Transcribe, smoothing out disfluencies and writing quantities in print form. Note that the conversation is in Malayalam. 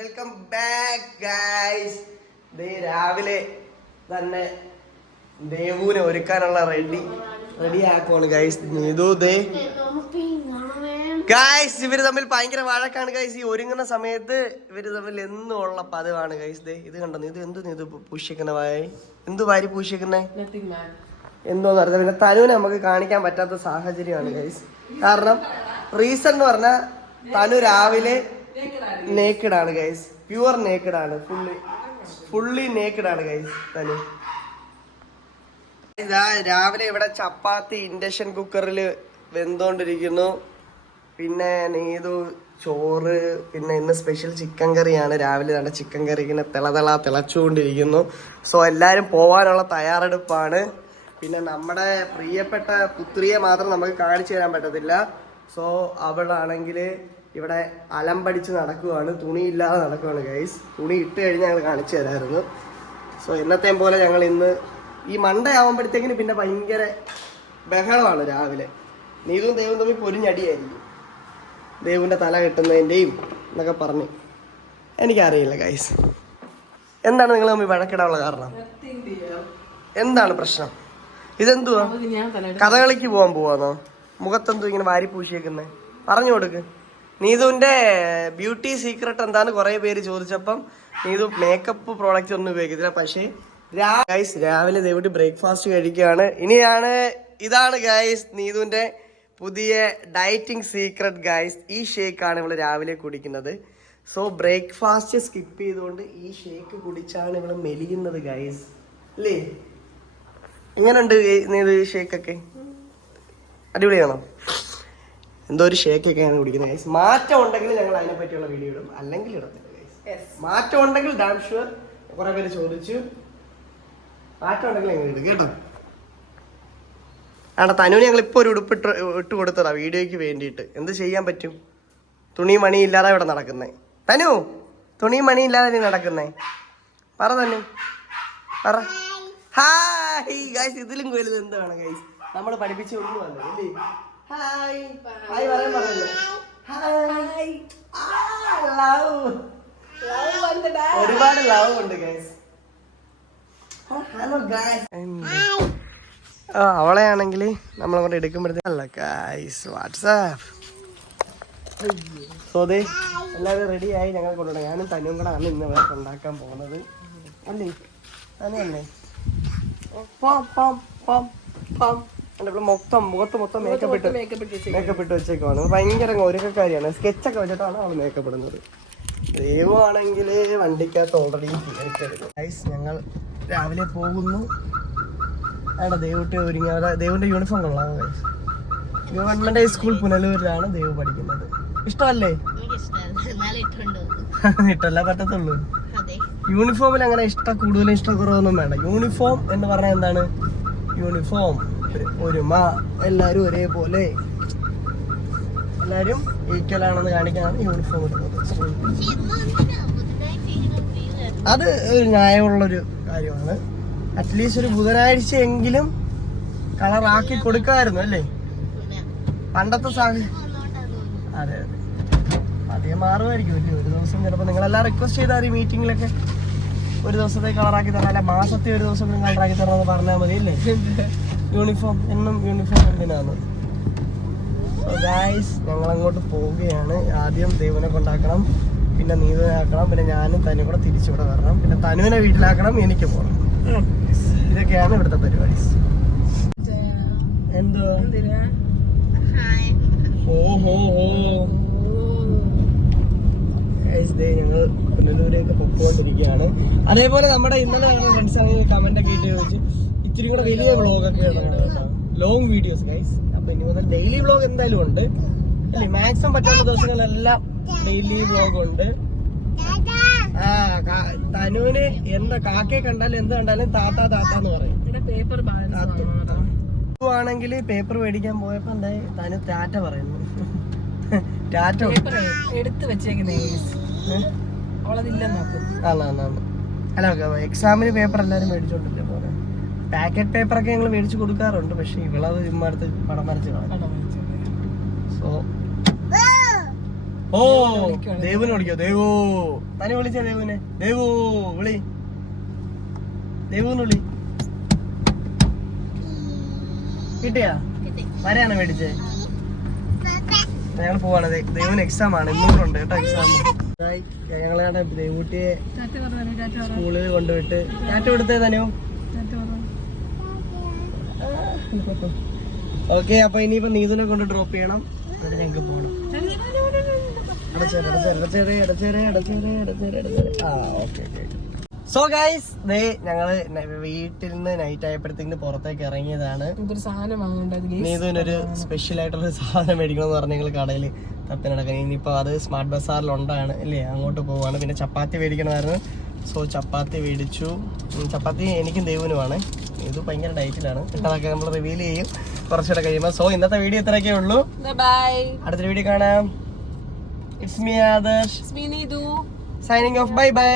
Welcome back guys. രാവിലെ തന്നെ ദേവുവിനെ ഒരുക്കാനുള്ള റെഡി ആക്കുവാണ് ഗൈസ്. ഗൈസ് ഇവര് തമ്മിൽ ഭയങ്കര വഴക്കാണ് ഗൈസ്. ഈ ഒരുങ്ങുന്ന സമയത്ത് ഇവര് തമ്മിൽ എന്നും ഉള്ള പതിവാണ് ഗൈസ്. ഇത് കണ്ടോ, ഇത് എന്ത് പൂഷിക്കുന്ന എന്ത് വാരി പൂഷിക്കുന്നേ എന്തോന്ന് അറിയാം. പിന്നെ തനുവിനെ നമുക്ക് കാണിക്കാൻ പറ്റാത്ത സാഹചര്യമാണ് ഗൈസ്. കാരണം റീസൺ എന്ന് പറഞ്ഞാൽ തനു രാവിലെ നേക്കഡ് ആണ് ഗൈസ്. പ്യുവർ നേക്കഡ് ആണ്, ഫുള്ളി നേക്കഡ് ആണ് ഗൈസ് തനു. ഇതാ രാവിലെ ഇവിടെ ചപ്പാത്തി ഇൻഡക്ഷൻ കുക്കറിൽ വെന്തോണ്ടിരിക്കുന്നു. പിന്നെ നീതു ചോറ്, പിന്നെ ഇന്ന് സ്പെഷ്യൽ ചിക്കൻ കറിയാണ്. രാവിലെ നല്ല ചിക്കൻ കറി ഇങ്ങനെ തിളച്ചുകൊണ്ടിരിക്കുന്നു. സോ എല്ലാവരും പോവാനുള്ള തയ്യാറെടുപ്പാണ്. പിന്നെ നമ്മുടെ പ്രിയപ്പെട്ട പുത്രിയെ മാത്രം നമുക്ക് കാണിച്ചു തരാൻ പറ്റത്തില്ല. സോ അവളാണെങ്കിൽ ഇവിടെ അലമ്പടിച്ച് നടക്കുവാണ്, തുണിയില്ലാതെ നടക്കുവാണ് ഗൈസ്. തുണി ഇട്ട് കഴിഞ്ഞ് ഞങ്ങൾ കാണിച്ചു തരാമായിരുന്നു. സോ എന്നത്തെയും പോലെ ഞങ്ങൾ ഇന്ന് ഈ മണ്ടയാവുമ്പോഴത്തേക്കിന് പിന്നെ ഭയങ്കര ബഹളമാണ് രാവിലെ. നീതും ദൈവം തമ്മിൽ പൊരിഞ്ഞടിയായിരിക്കും, ദേവുവിൻ്റെ തല കെട്ടുന്നതിൻ്റെയും എന്നൊക്കെ പറഞ്ഞ്. എനിക്കറിയില്ല ഗൈസ്, എന്താണ് നിങ്ങൾ തമ്മിൽ വഴക്കിടാനുള്ള കാരണം? എന്താണ് പ്രശ്നം? ഇതെന്തുവാ, കഥകളിക്ക് പോവാന്നോ? മുഖത്തെന്തോ ഇങ്ങനെ വാരി പൂശിയേക്കുന്നേ? പറഞ്ഞു കൊടുക്ക്. നീതുവിന്റെ ബ്യൂട്ടി സീക്രട്ട് എന്താന്ന് കുറെ പേര് ചോദിച്ചപ്പം നീതു മേക്കപ്പ് പ്രോഡക്റ്റ് ഒന്നും ഉപയോഗിക്കത്തില്ല. പക്ഷേ ഗൈസ് രാവിലെ ദേവുട്ടി ബ്രേക്ക്ഫാസ്റ്റ് കഴിക്കുകയാണ്. ഇതാണ് ഗൈസ് നീതുവിന്റെ പുതിയ ഡയറ്റിംഗ് സീക്രട്ട് ഗൈസ്. ഈ ഷേക്കാണ് ഇവള് രാവിലെ കുടിക്കുന്നത്. സോ ബ്രേക്ക്ഫാസ്റ്റ് സ്കിപ്പ് ചെയ്തുകൊണ്ട് ഈ ഷേക്ക് കുടിച്ചാണ് ഇവള് മെലിയുന്നത് ഗൈസ്, അല്ലേ? എങ്ങനെയുണ്ട് നീതു ഷേക്കൊക്കെ? അടിപൊളിയാണോ? എന്തോ ഒരു ഷേക്കൊക്കെയാണ് കുടിക്കുന്നത് ഗൈസ്. മാറ്റം ഉണ്ടെങ്കിൽ ഞങ്ങൾ അതിനെ പറ്റിയുള്ള വീഡിയോ ഇടും, അല്ലെങ്കിൽ ഇടത്തില്ല ഗൈസ്. മാറ്റം ഉണ്ടെങ്കിൽ ഡാം ഷുവർ. കുറെ പേര് ചോദിച്ചു, മാറ്റം ഉണ്ടെങ്കിൽ ഞങ്ങൾ ഇടും കേട്ടോ. ആടാ തനുവിന് ഞങ്ങൾ ഇപ്പോൾ ഒരു ഉടുപ്പ് ഇട്ട് കൊടുത്തതാ വീഡിയോയ്ക്ക് വേണ്ടിയിട്ട്. എന്ത് ചെയ്യാൻ പറ്റും? തുണി മണി ഇല്ലാതെ ഇവിടെ നടക്കുന്നേ. തനു, തുണി മണി ഇല്ലാതെ നീ നടക്കുന്നേ? പറ തനു, പറ. ഹായ് ഗൈസ്, ഇതിലും വലുത് എന്താണ് ഗൈസ്? നമ്മൾ പഠിപ്പിച്ച ഒന്നും അല്ലേ അല്ലേ? ഹായ് ഹായ് പറയാൻ പറഞ്ഞല്ലേ? ഹായ്, ഒരുപാട് ലവ് ഉണ്ട് ഗൈസ്. Hello guys. അവളെ ആണെങ്കിൽ നമ്മളങ്ങോട്ട് എടുക്കുമ്പോഴത്തേക്കല്ല ഗൈസ് വാട്സാപ്പ്. സോദേ എല്ലാവരും റെഡിയായി ഞങ്ങൾ കൊണ്ടുപോകണം. ഞാനും തനുവും കൂടെ ആണ് ഇന്ന് ഇവിടെ ഉണ്ടാക്കാൻ പോകുന്നത്, അല്ലേ? തന്നെയല്ലേ? മൊത്തം മേക്കപ്പ് ഇട്ട് വെച്ചേക്കുവാണ്. ഭയങ്കര ഒരുക്കക്കാരിയാണ്. സ്കെച്ചൊക്കെ വെച്ചിട്ടാണ് അവൾ മേക്കപ്പ് ഇടുന്നത്. ദൈവമാണെങ്കിൽ വണ്ടിക്കകത്ത് ഓൾറെഡി ഗൈസ് ഞങ്ങൾ രാവിലെ പോകുന്നു. അവിടെ ദേവുട്ടി ഒരുങ്ങി. ദേവിന്റെ യൂണിഫോം കൊള്ളാം ഗൈസ്. ഗവൺമെന്റ് ഹൈസ്കൂൾ പുനലൂരിലാണ് ദേവ് പഠിക്കുന്നത്. ഇഷ്ടമല്ലേ? ഇഷ്ടമല്ല പറ്റത്തുള്ളൂ. യൂണിഫോമിൽ അങ്ങനെ കൂടുതലും ഇഷ്ടക്കുറവൊന്നും വേണ്ട. യൂണിഫോം എന്ന് പറഞ്ഞാൽ എന്താണ്? യൂണിഫോം ഒരുമ, എല്ലാവരും ഒരേപോലെ, എല്ലാവരും ഈക്വൽ ആണെന്ന് കാണിക്കാനാണ് യൂണിഫോം ഇടുന്നത്. അത് ഒരു ന്യായമുള്ളൊരു കാര്യമാണ്. അറ്റ്ലീസ്റ്റ് ഒരു ബുധനാഴ്ച എങ്കിലും കളറാക്കി കൊടുക്കാമായിരുന്നു, അല്ലേ? പണ്ടത്തെ സാഹചര്യം. അതെ അതെ, അധികം മാറുമായിരിക്കും അല്ലേ? ഒരു ദിവസം ചിലപ്പോൾ നിങ്ങളെല്ലാം റിക്വസ്റ്റ് ചെയ്താൽ ഈ മീറ്റിങ്ങിലൊക്കെ ഒരു ദിവസത്തെ കളറാക്കി തരാം, അല്ല മാസത്തെ ഒരു ദിവസം കളറാക്കി തരാമെന്ന് പറഞ്ഞാൽ മതി, അല്ലേ? യൂണിഫോം എന്നും യൂണിഫോം എന്തിനാണ്? ഗൈസ് ഞങ്ങൾ അങ്ങോട്ട് പോവുകയാണ്. ആദ്യം ദേവനെ കൊണ്ടാക്കണം, പിന്നെ നീതുവിനെ ആക്കണം, പിന്നെ ഞാനും തനു കൂടെ തിരിച്ചിവിടെ വരണം, പിന്നെ തനുവിനെ വീട്ടിലാക്കണം, എനിക്ക് പോകണം. ഇതൊക്കെയാണ് ഇവിടുത്തെ പരിപാടി. എന്തോ ഞങ്ങൾ പുനലൂരേക്ക് പൊക്കോണ്ടിരിക്കുകയാണ്. അതേപോലെ നമ്മുടെ ഇന്നലെ ഫ്രണ്ട്സ് ആണെങ്കിൽ കമന്റ് ഒക്കെ ഇട്ട് ചോദിച്ചു ഇത്തിരി കൂടെ വലിയ വ്ളോഗൊക്കെ ലോങ് വീഡിയോസ് ഗൈസ്. അപ്പൊ ഇനി മുതൽ ഡെയിലി വ്ളോഗ് എന്തായാലും ഉണ്ട്, അല്ലേ? മാക്സിമം പറ്റുന്ന ദിവസങ്ങളിലെല്ലാം ഡെയിലി വ്ളോഗ് ഉണ്ട്. തനുവിന് എന്താ കാക്കയെ കണ്ടാലും എന്ത് കണ്ടാലും താത്ത എന്ന് പറയും. ആണെങ്കിൽ പേപ്പർ മേടിക്കാൻ പോയപ്പോ എന്താ തനു ടാറ്റ പറയുന്നു. ടാറ്റ എടുത്ത് വെച്ചേക്കുന്നേ. അല്ല എക്സാമിന് പേപ്പർ എല്ലാരും മേടിച്ചോണ്ടില്ല പോലെ. പാക്കറ്റ് പേപ്പറൊക്കെ ഞങ്ങൾ മേടിച്ചു കൊടുക്കാറുണ്ട്, പക്ഷെ ഇവളത് ചുമ്മാ അടുത്ത് പടം വരച്ച് കളയും. സോ ഓ ദേവുനെ വിളിക്കോ? ദേവു തന്നെ വിളിച്ച ദേവുനെ. ദേവു വിളി, ദേവുന്ന് വിളി. കിട്ടിയാ? വരെയാണോ മേടിച്ചേ? ഞങ്ങൾ പോവാണ്. ദേവുന് എക്സാം ആണ്, ഇന്നൂറുണ്ട് കേട്ടോ എക്സാം. ഞങ്ങളെ ദേവൂട്ടിയെ സ്കൂളിൽ കൊണ്ടുപോയിട്ട് ടാറ്റ കൊടുത്തേ തന്നെയോ. ഓക്കെ, അപ്പൊ ഇനിയിപ്പോ നീതുനെ കൊണ്ട് ഡ്രോപ്പ് ചെയ്യണം, എന്നിട്ട് ഞങ്ങക്ക് പോകണം. സോ ഗൈസ്, ഞങ്ങള് വീട്ടിൽ നിന്ന് നൈറ്റ് ആയപ്പോഴത്തേക്ക് പുറത്തേക്ക് ഇറങ്ങിയതാണ്. നീതുവിനൊരു സ്പെഷ്യൽ ആയിട്ടുള്ള സാധനം മേടിക്കണമെന്ന് പറഞ്ഞ ഞങ്ങള് കടയിൽ തപ്പിനടക്കാൻ. ഇനിയിപ്പോ അത് സ്മാർട്ട് ബസാറിലുണ്ടാണ് അല്ലേ, അങ്ങോട്ട് പോവാണ്. പിന്നെ ചപ്പാത്തി മേടിക്കണമായിരുന്നു. സോ ചപ്പാത്തി മേടിച്ചു. ചപ്പാത്തി എനിക്കും ദേവുനുമാണ്. ഇത് ഭയങ്കര ഡയറ്റിലാണ്. അതൊക്കെ നമ്മൾ റിവീൽ ചെയ്യും കുറച്ചുകൂടെ കഴിയുമ്പോൾ. സോ ഇന്നത്തെ വീഡിയോ ഇത്രയൊക്കെ ഉള്ളൂ. അടുത്ത വീഡിയോ കാണാം. It's me Adarsh, signing off. Bye bye.